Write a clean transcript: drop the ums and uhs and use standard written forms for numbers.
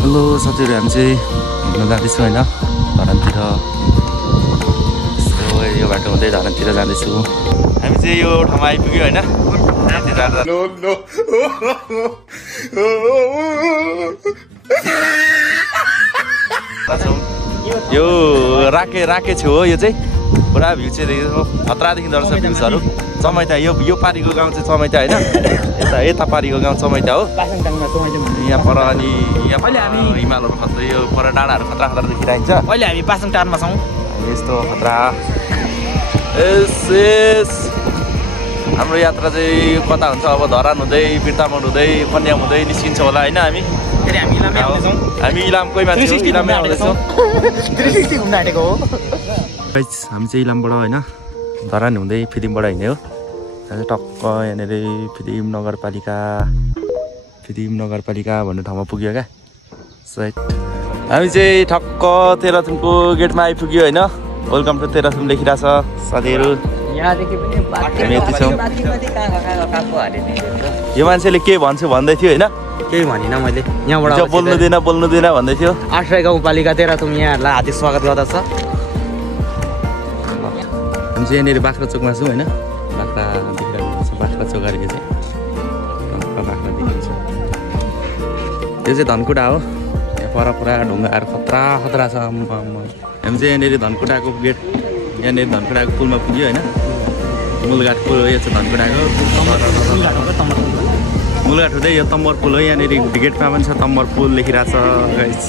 Hello साथीहरु, हामी चाहिँ हिँड्न जाँदैछौँ होइन धरानतिर। यस्तो यो बाटो हुँदै धरानतिर जाँदैछु। हामी चाहिँ यो ठाउँमा आइपुग्यो होइन। यो राके छु हो। यो चाहिँ पुरा भ्यू चाहिँ खतरा देखिँदो रहेछ भ्यूजहरू। चमैता यो पारीको गाउँ चाहिँ चमैता होइन। यता पारीको गाउँ चमैता हो। यहाँ पर अनि यहाँ पहिले हामी हिमालहरू खतरा यो पर डाँडाहरू खतरा देखिरहन्छ। अहिले हामी पासाङटारमा छौँ। यस्तो खतरा हाम्रो यात्रा चाहिँ कता हुन्छ अब धरान हुँदै बिर्तामोड हुँदै कन्याम हुँदै निस्किन्छ होला होइन। हामी इलामकै मान्छे हो, इलाममै आउँदैछौँ। 360 घुम्न आँटेको हो। हामी चाहिँ इलामबाट होइन धरान हुँदै फिदिमबाट हिँड्यो हो। टक्क यहाँनिर फिदिम नगरपालिका भन्ने ठाउँमा पुग्यो क्या सायद। हामी चाहिँ ठक्क तेह्रथुमको गेटमा आइपुग्यो होइन। वेलकम टु तेह्रथुम लेखिरहेछ साथीहरू। यहाँदेखि पनि हामी यति छौँ। यो मान्छेले के भन्छु भन्दै थियो होइन। केही भनिनँ मैले। यहाँबाट बोल्नु दिएन भन्दै थियो। आश्रय गाउँपालिका तेह्रथुम यहाँहरूलाई हार्दिक स्वागत गर्दछ। हामी चाहिँ यहाँनिर बाख्राचोकमा छौँ होइन। बाख्रा देखिरहेको छ, बाख्राचोक अरे चाहिँ बाख्रा देखिन्छ। यो चाहिँ धनकुटा हो। यहाँ पर पुरा ढुङ्गाहरू खतरा छ। हामी चाहिँ यहाँनिर धनकुटाको गेट यहाँनिर धनकुटाको पुलमा पुग्यो होइन। मूलघाट पुल हो यो चाहिँ धनकुटाको। मूलघाट हुँदै यो तम्बर पुल हो। यहाँनिर गेटमा पनि छ तम्बर पुल लेखिरहेछ गाइस।